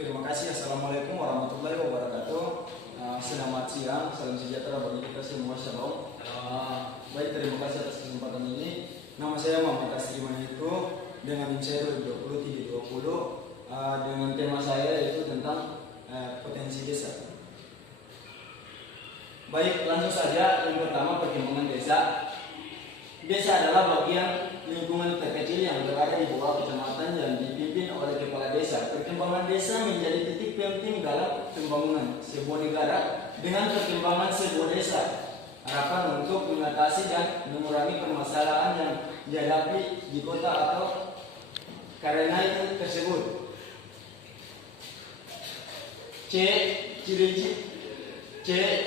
Terima kasih. Assalamualaikum warahmatullahi wabarakatuh. Selamat siang, salam sejahtera bagi kita semua. Shalom. Baik, terima kasih atas kesempatan ini. Nama saya Muhammad Asri Manito dengan NIM saya 2020 dengan tema saya yaitu tentang potensi desa. Baik, langsung saja. Yang pertama, perkembangan desa. Desa adalah bagian lingkungan terkecil yang berada di bawah kecamatan dan dipimpin oleh kepala desa. Perkembangan desa menjadi titik penting dalam pembangunan sebuah negara. Dengan perkembangan sebuah desa, harapan untuk mengatasi dan mengurangi permasalahan yang dihadapi di kota atau karena itu tersebut.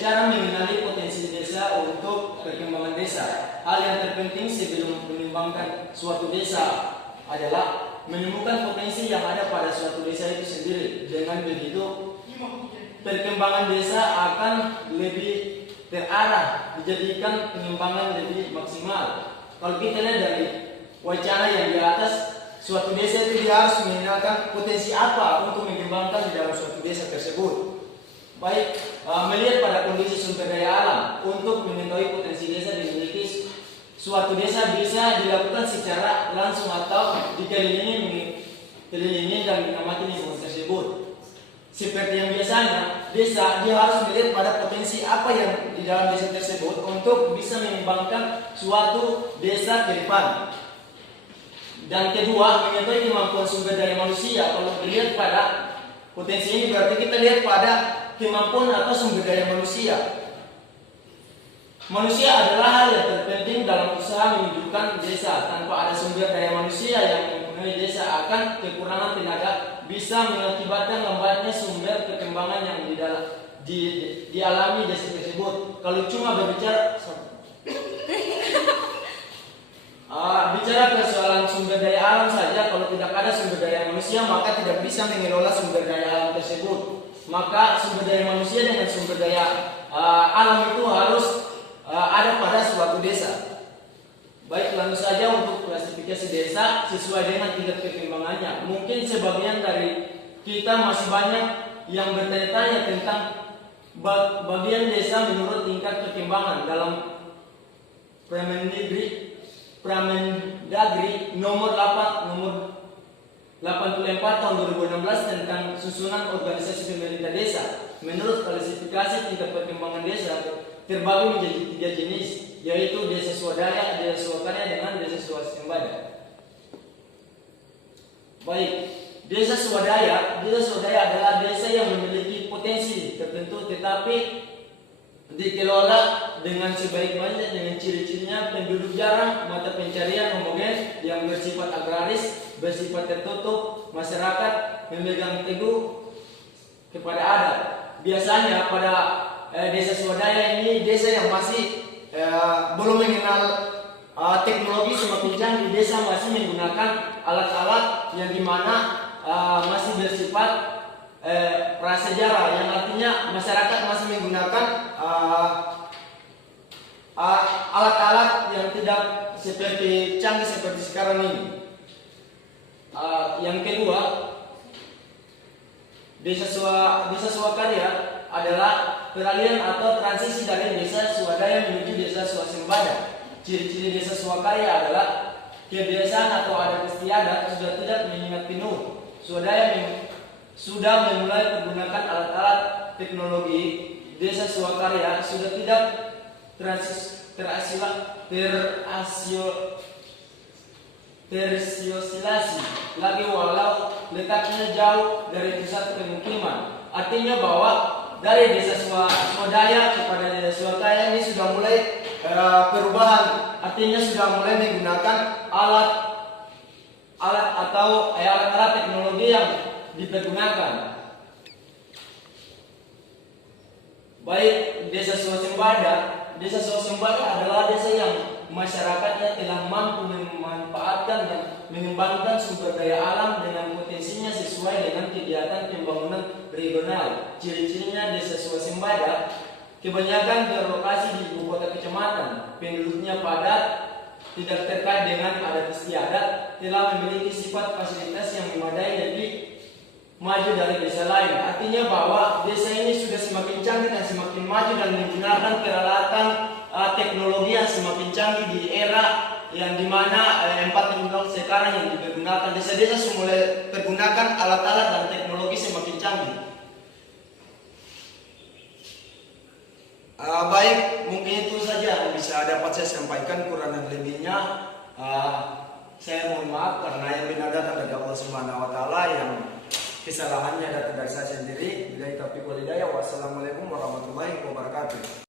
Cara mengenali potensi desa untuk perkembangan desa. Hal yang terpenting sebelum mengembangkan suatu desa adalah menemukan potensi yang ada pada suatu desa itu sendiri. Dengan begitu, perkembangan desa akan lebih terarah, dijadikan pengembangan lebih maksimal. Kalau kita lihat dari wacana yang di atas, suatu desa itu dia harus mengenalkan potensi apa untuk mengembangkan di dalam suatu desa tersebut. Baik, melihat pada kondisi sumber daya alam untuk mengetahui potensi desa dimiliki suatu desa bisa dilakukan secara langsung atau dikelilingi dan mengamati lingkungan tersebut. Seperti yang biasanya, desa dia harus melihat pada potensi apa yang di dalam desa tersebut untuk bisa mengembangkan suatu desa ke depan. Dan kedua, mengetahui kemampuan sumber daya manusia. Kalau melihat pada potensi ini berarti kita lihat pada kemampuan atau sumber daya manusia. Manusia adalah hal yang terpenting dalam usaha menghidupkan desa. Tanpa ada sumber daya manusia yang mempunyai desa akan kekurangan tenaga, bisa mengakibatkan lambatnya sumber perkembangan yang dialami desa tersebut. Kalau cuma berbicara bicara persoalan sumber daya alam saja, kalau tidak ada sumber daya manusia maka tidak bisa mengelola sumber daya alam tersebut. Maka sumber daya manusia dengan sumber daya alam itu harus ada pada suatu desa. Baik, langsung saja untuk klasifikasi desa sesuai dengan tingkat perkembangannya. Mungkin sebagian dari kita masih banyak yang bertanya-tanya tentang bagian desa menurut tingkat perkembangan dalam Pramendagri nomor 84 tahun 2016 tentang susunan organisasi pemerintah desa. Menurut klasifikasi tingkat perkembangan desa terbagi menjadi 3 jenis, yaitu desa swadaya, desa swakarya, dengan desa swasembada. Baik, desa swadaya adalah desa yang memiliki potensi tertentu tetapi dikelola dengan sebaik-baiknya dengan ciri-cirinya: penduduk jarang, mata pencarian homogen yang bersifat agraris, bersifat tertutup, masyarakat memegang teguh kepada adat. Biasanya pada desa swadaya ini desa yang masih belum mengenal teknologi semakin canggih. Desa masih menggunakan alat-alat yang dimana masih bersifat prasejarah, yang artinya masyarakat masih menggunakan alat-alat yang tidak seperti canggih seperti sekarang ini. Yang kedua, desa swakarya adalah peralihan atau transisi dari desa swadaya menuju desa swasembada. Ciri-ciri desa swakarya adalah kebiasaan atau adat istiadat sudah tidak mengingat penuh. Swadaya sudah memulai menggunakan alat-alat teknologi. Desa swakarya sudah tidak tersiosilasi lagi walau letaknya jauh dari pusat pemukiman. Artinya bahwa dari desa swadaya kepada desa swakarya ini sudah mulai perubahan. Artinya sudah mulai menggunakan alat-alat teknologi yang dipergunakan. Baik, desa swasembada adalah desa yang masyarakatnya telah mampu memanfaatkan dan mengembangkan sumber daya alam dengan potensinya sesuai dengan kegiatan pembangunan regional. Ciri-cirinya desa swasembada kebanyakan berlokasi di ibu kota kecamatan, penduduknya padat, tidak terkait dengan adat istiadat, telah memiliki sifat fasilitas yang memadai, maju dari desa lain. Artinya bahwa desa ini sudah semakin canggih dan semakin maju dan menggunakan peralatan teknologi yang semakin canggih di era yang dimana 4.0 sekarang yang dipergunakan. Desa-desa sudah mulai pergunakan alat-alat dan teknologi semakin canggih. Baik, mungkin itu saja yang bisa dapat saya sampaikan. Kurang dan lebihnya saya mohon maaf karena yang benar datang dari Allah Subhanahu wa taala, yang kesalahannya datang dari saya sendiri. Billahi taufiq wal hidayah. Wassalamualaikum warahmatullahi wabarakatuh.